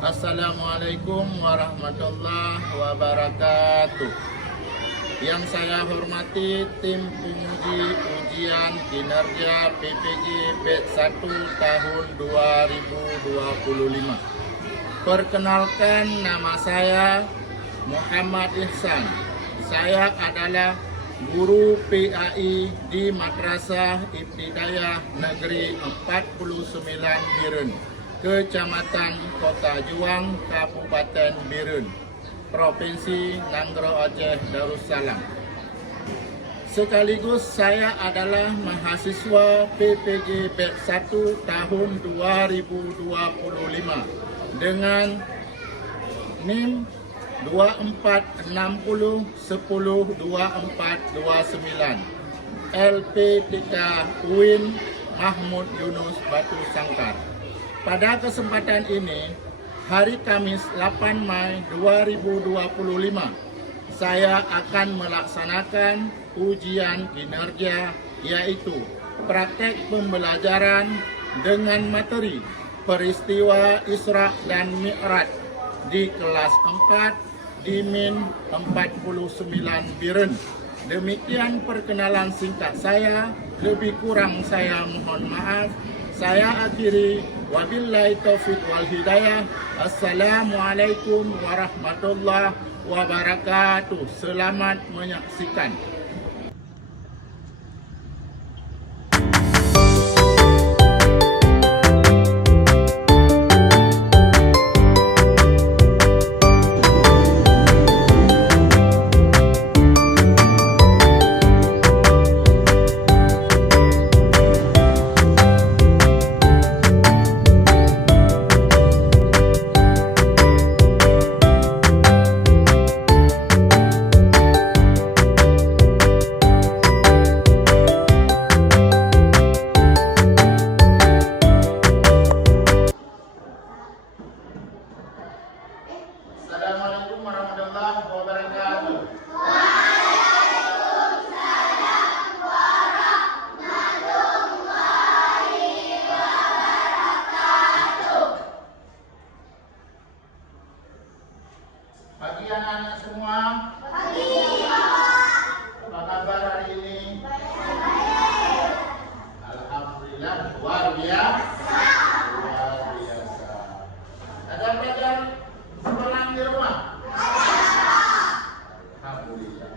Assalamualaikum warahmatullahi wabarakatuh. Yang saya hormati tim penguji ujian kinerja PPG Batch 1 tahun 2025. Perkenalkan, nama saya Muhammad Ihsan. Saya adalah guru PAI di Madrasah Ibtidaiyah Negeri 49 Birun, Kecamatan Kota Juang, Kabupaten Birun, Provinsi Nanggro Aceh Darussalam. Sekaligus saya adalah mahasiswa PPG Batch 1 tahun 2025 dengan NIM 2460102429 LPTK UIN Mahmud Yunus Batu Sangkar. Pada kesempatan ini, hari Kamis 8 Mei 2025, saya akan melaksanakan ujian kinerja, yaitu praktek pembelajaran dengan materi peristiwa Isra dan Mi'raj di kelas 4 di Min 49 Birun. Demikian perkenalan singkat saya, lebih kurang saya mohon maaf. Saya akhiri, wabillahi taufiq wal hidayah. Assalamualaikum warahmatullahi wabarakatuh. Selamat menyaksikan. Assalamualaikum warahmatullahi wabarakatuh. Waalaikumsalam warahmatullahi wabarakatuh. Pagi anak-anak semua. Pagi, Bapak. Apa kabar hari ini? Baik. Alhamdulillah, luar biasa. Luar biasa. Ada pelajar sekolah di rumah? Alhamdulillah.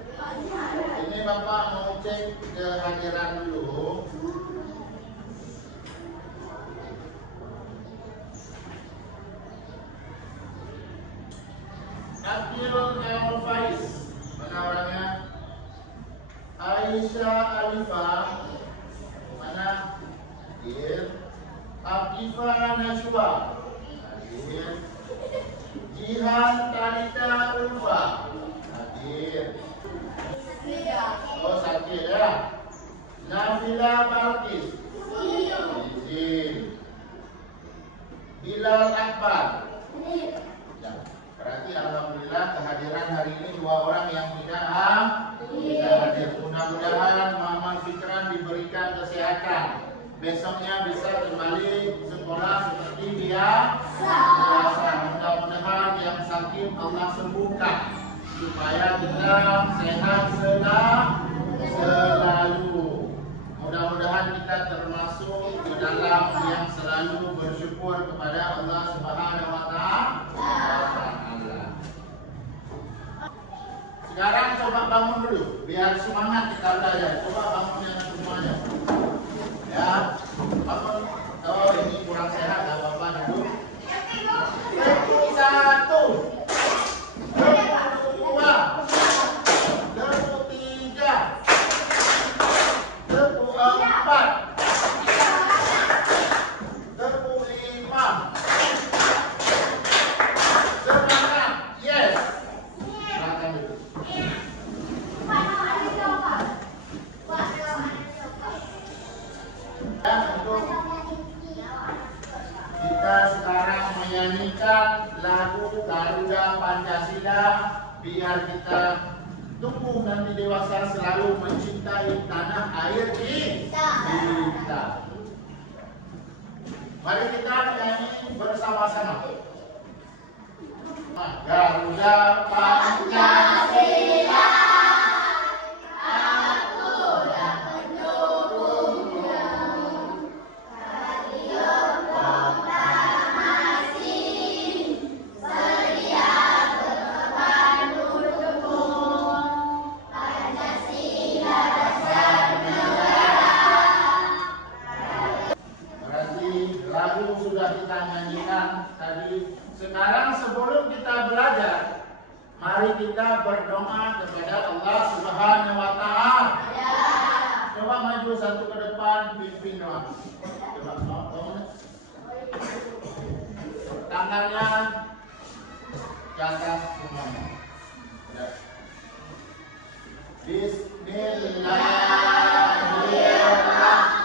Ini Bapak mau cek kehadiran dulu. Akil Elfais, mana orangnya? Aisyah Alifah, mana? Hadir. Akifah Najwa, hadir. Jihan Talita Ulfa, hadir. Oh, sakit ya. Nafila Balkis, izin. Bilal Akbar. Ya, berarti alhamdulillah kehadiran hari ini dua orang yang tidak hadir. Mudah-mudahan Mama Fikran diberikan kesehatan. Besoknya bisa kembali sekolah seperti biasa. Mudah-mudahan yang sakit Allah sembuhkan supaya kita sehat selalu. Mudah-mudahan kita termasuk ke dalam yang selalu bersyukur kepada Allah Subhanahu wa Ta'ala. Sekarang coba bangun dulu, biar semangat kita belajar. Coba bangun yang semuanya. Ya, bangun. Oh, ini kurang sehat, gak apa-apa duduk. 1, 2, 3, 4, 5. Semangat, yes. Silakan duduk. Ya, untuk kita sekarang menyanyikan lagu Garuda Pancasila biar kita tumbuh nanti dewasa selalu mencintai tanah air kita. Mari kita nyanyi bersama-sama. Garuda Pancasila. Lagu sudah kita nyanyikan tadi. Sekarang sebelum kita belajar, mari kita berdoa kepada Allah Subhanahu wa Ta'ala. Coba maju satu ke depan, pimpin doa. Coba bangun. Tangannya ke atas semuanya. Ya. Bismillahirrahmanirrahim.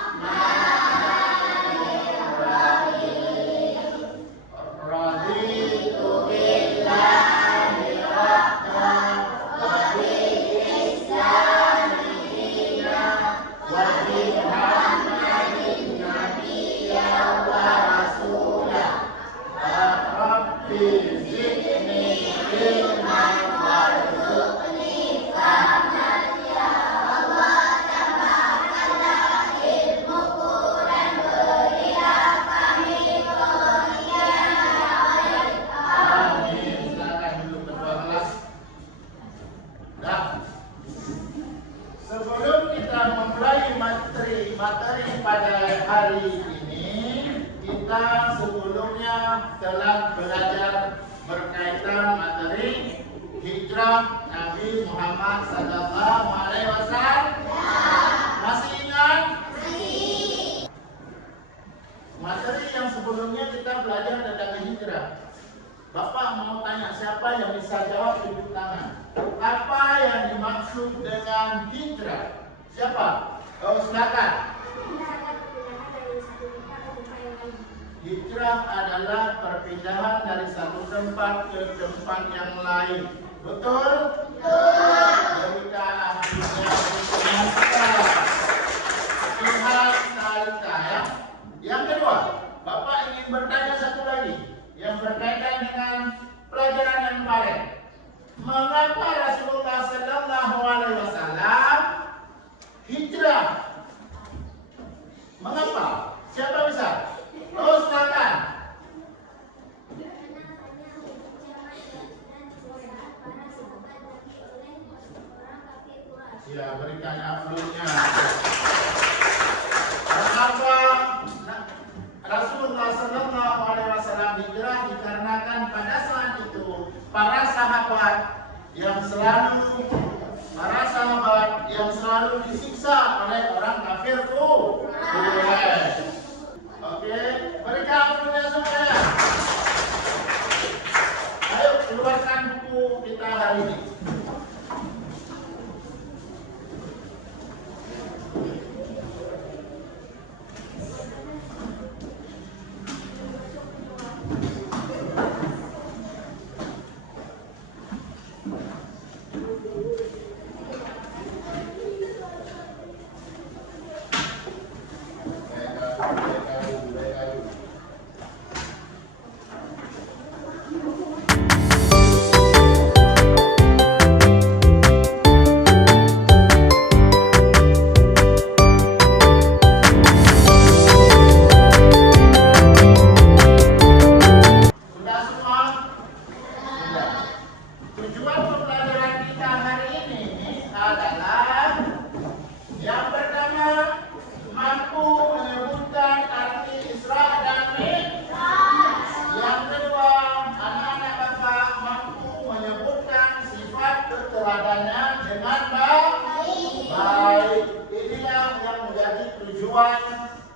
Sebelum kita memulai materi pada hari ini, kita sebelumnya telah belajar berkaitan materi hijrah Nabi Muhammad SAW. Masih ingat? Materi yang sebelumnya kita belajar tentang hijrah. Bapak mau tanya, siapa yang bisa jawab tunjuk tangan? Apa yang dimaksud dengan hijrah? Siapa? Oh, silakan. Hijrah adalah perpindahan dari satu tempat ke tempat yang lain. Betul? Berikan Tuhan Talita ya. Yang kedua, Bapak ingin bertanya satu lagi yang berkaitan dengan pelajaran yang kemarin. Mengapa Rasulullah Sallallahu Alaihi Wasallam hijrah? Mengapa? Siapa bisa? Oh, silakan. Ya, berikan aplausnya. Mengapa Rasulullah Sallallahu Alaihi Wasallam hijrah? Dikarenakan pada saat itu para sahabat yang selalu disiksa oleh orang kafir tuh. Oke, berikan aplausnya semuanya. Ayo keluarkan buku kita hari ini.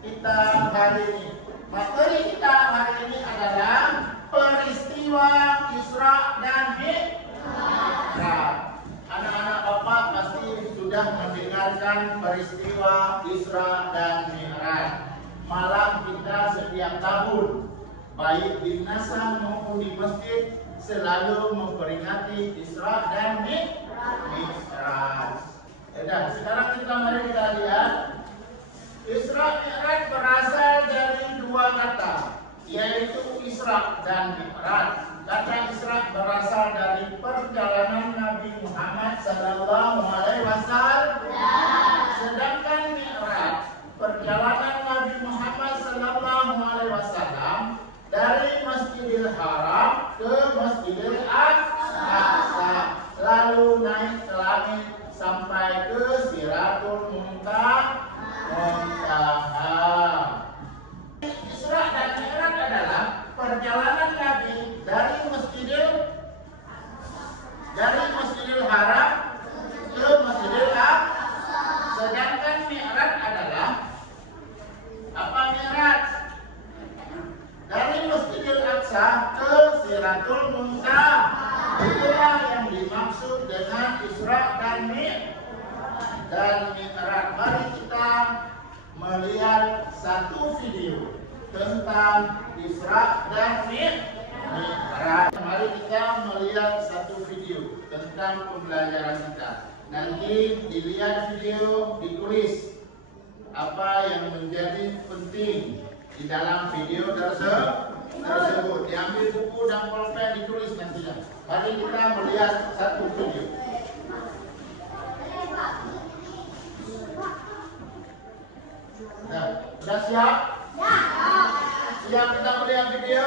Kita hari ini. Materi kita hari ini adalah peristiwa Isra dan Mi'raj. Anak-anak Bapak pasti sudah mendengarkan peristiwa Isra dan Mi'raj. Malam kita setiap tahun, baik di NASA maupun di masjid, selalu memperingati Isra dan Mi'raj. Dan sekarang mari kita lihat. Isra Mi'raj berasal dari dua kata, yaitu Isra dan Mi'raj. Kata Isra berasal Sidratul Muntaha. Itulah yang dimaksud dengan Isra dan Mi'raj. Mari kita melihat satu video tentang Isra dan Mi'raj. Mari kita melihat satu video tentang pembelajaran kita. Nanti dilihat video, ditulis apa yang menjadi penting di dalam video tersebut. Diambil buku dan pulpen, ditulis nantinya. Mari kita melihat satu video. Nah, sudah siap? Siap kita melihat video?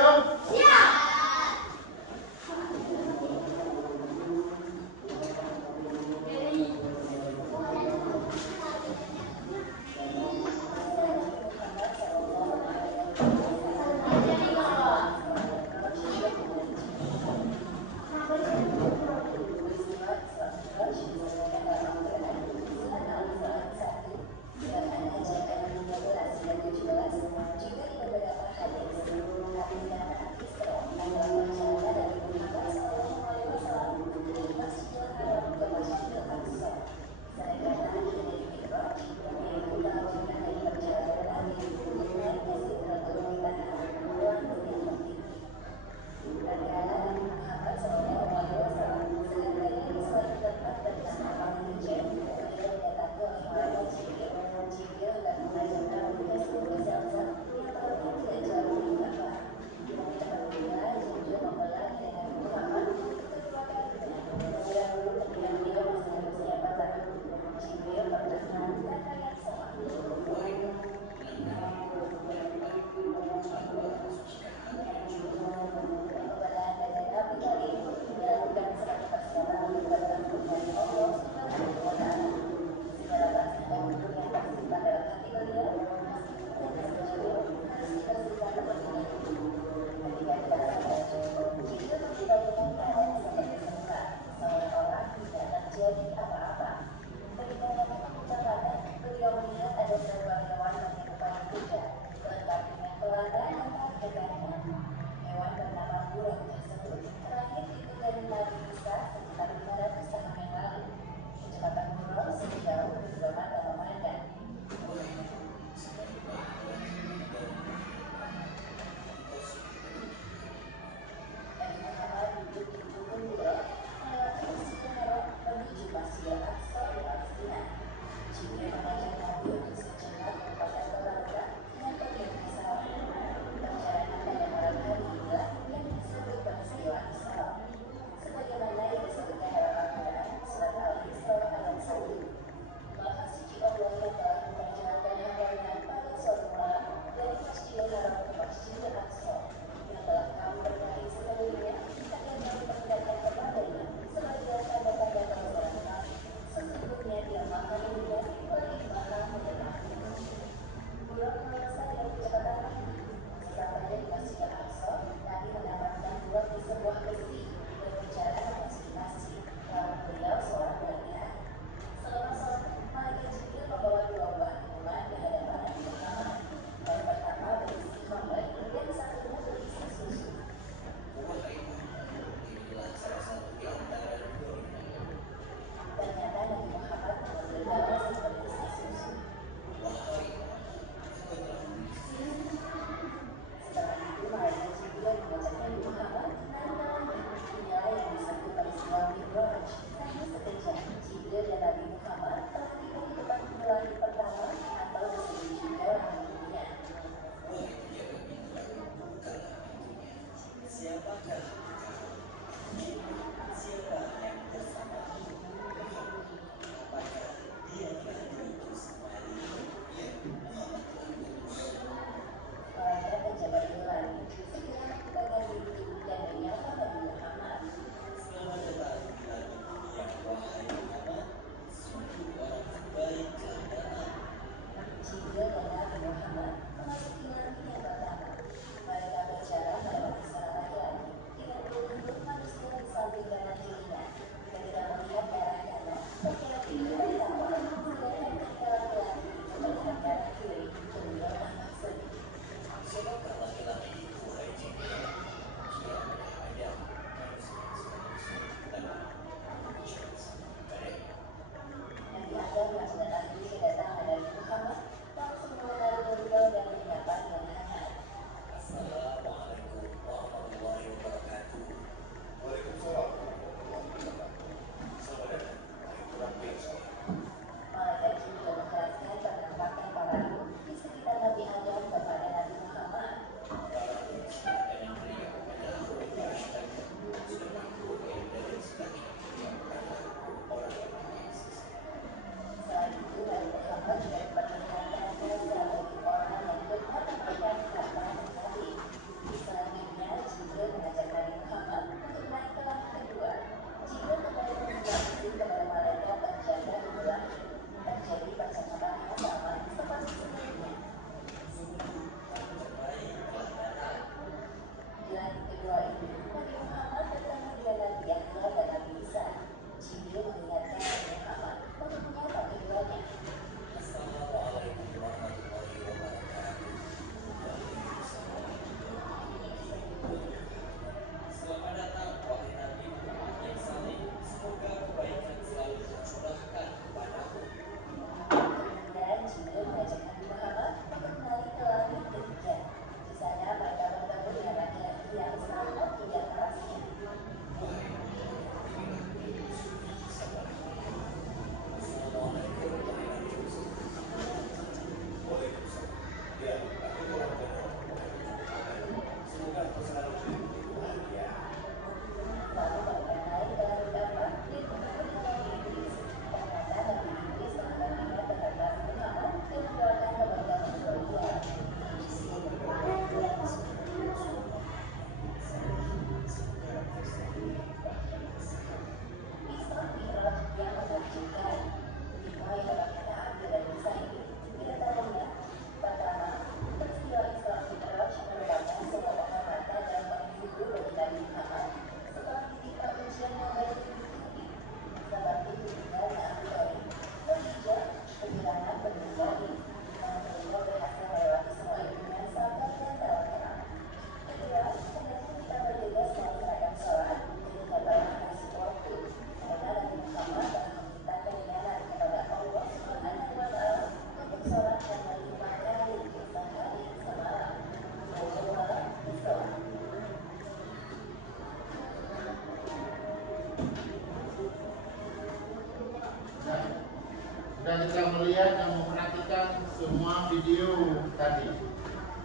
melihat dan memperhatikan semua video tadi.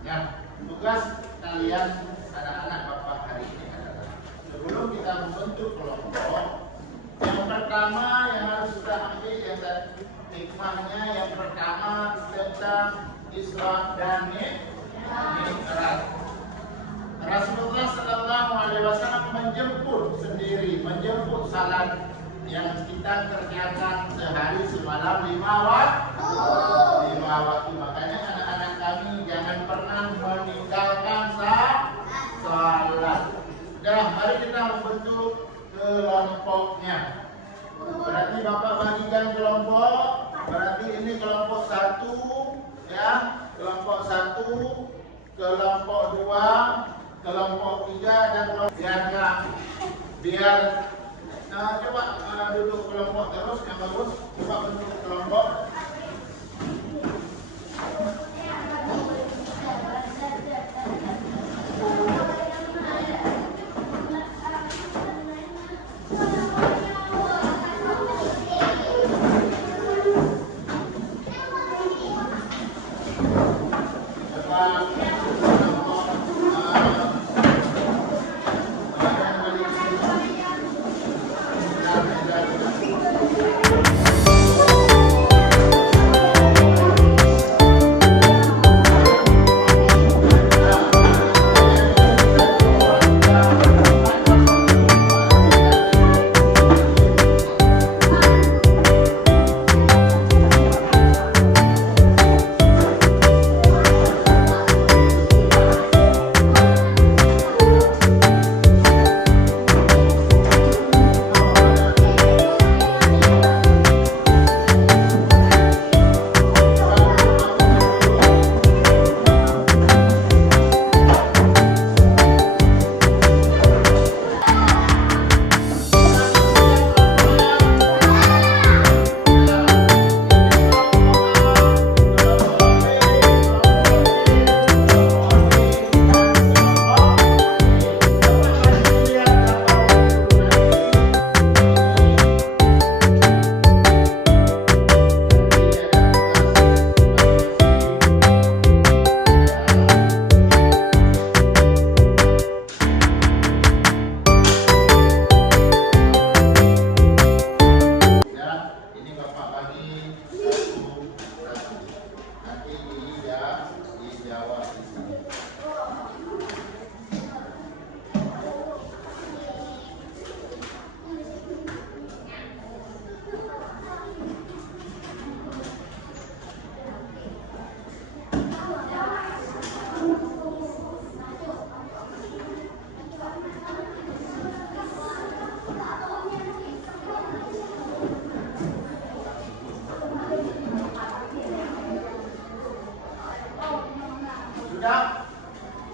Nah, tugas kalian anak-anak Bapak hari ini adalah sebelum kita membentuk kelompok, yang pertama yang harus kita ambil yang hikmahnya yang pertama tentang Isra dan Mi'raj. Rasulullah Sallallahu Alaihi Wasallam menjemput salat yang kita kerjakan sehari semalam 5 waktu. Makanya anak-anak kami jangan pernah meninggalkan salat. Dah, mari kita membentuk kelompoknya. Berarti Bapak bagikan kelompok. Berarti ini kelompok 1, ya, kelompok 1, kelompok 2, kelompok 3 dan biar coba duduk kelompok terus yang bagus. Coba bentuk kelompok.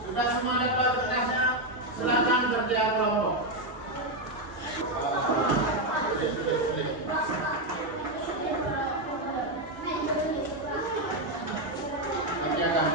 Sudah semua dapat berkasnya, silakan kerja kelompok. Kerjakan.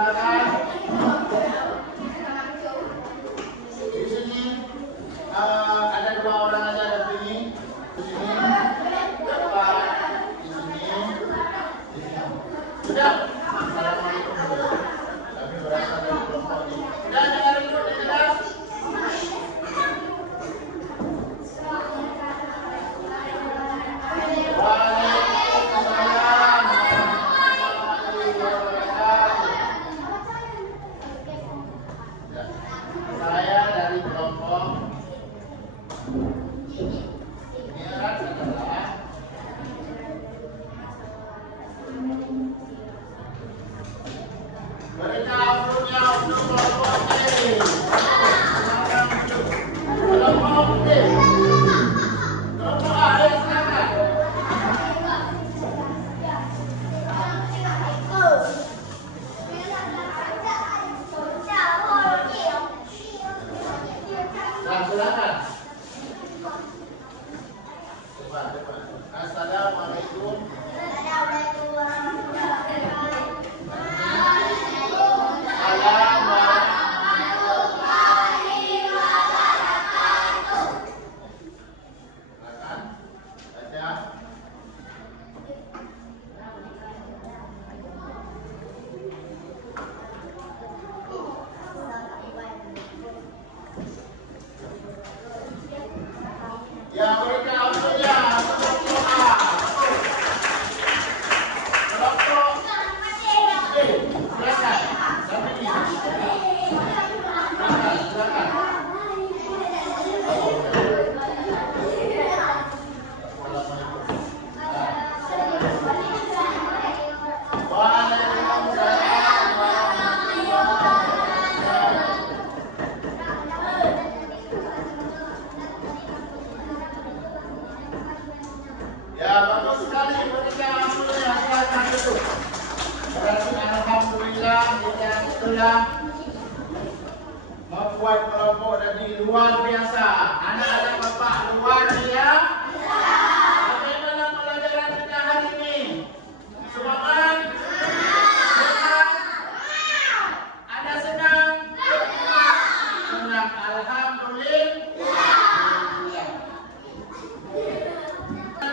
silakan. Di sini ada 2 orang aja ada sini. Di sini. Depan. Di sini. Di sini. Sudah. Assalamualaikum. Kami berasal dari kelompok ini. Sudah dengar dulu di kelas. Saya dari kelompok Mi'raj adalah mereka punya untuk kelompok D. Kelompok D. Kelompok A, ayo silakan. Silakan. Depan. Assalamualaikum. Silakan. Baca. Ya, mereka autornya kelompok A. Kelompok B. Silakan. Sampai ini. Silakan. Ya, bagus sekali mereka autornya. Silakan duduk. Berarti alhamdulillah kita telah membuat kelompok dari luar biasa. Anak ada bapak luar biasa. Bagaimana pelajaran kita hari ini? Semangat? Senang? Ada senang? Senang. Alhamdulillah.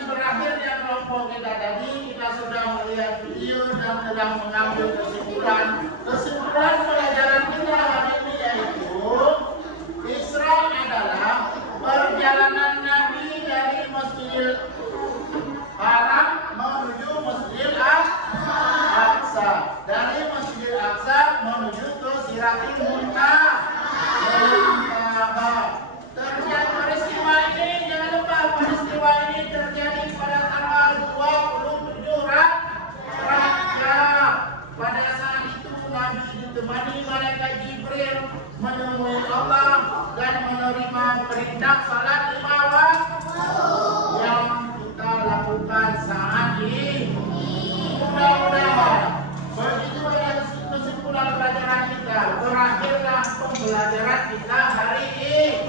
Berakhirnya kelompok kita tadi, kita sudah melihat video dan telah mengambil kesimpulan. Kesimpulan pelajaran kita hari ini yaitu Isra adalah perjalanan Nabi dari Masjidil Haram menuju Masjidil Aqsa. Dari Masjidil Aqsa menuju ke Sidratil Muntaha. Terjadi peristiwa ini, jangan lupa peristiwa ini terjadi pada tanggal 27 Rajab. Pada saat itu Nabi ditemani malaikat Jibril menemui Allah dan menerima perintah salat 5 waktu yang kita lakukan saat ini. Mudah-mudahan begitu adalah kesimpulan pelajaran kita. Berakhirlah pembelajaran kita hari ini.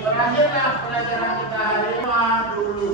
Berakhirlah pelajaran kita hari ini dulu.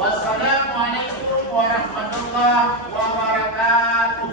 Wassalamualaikum warahmatullahi wabarakatuh.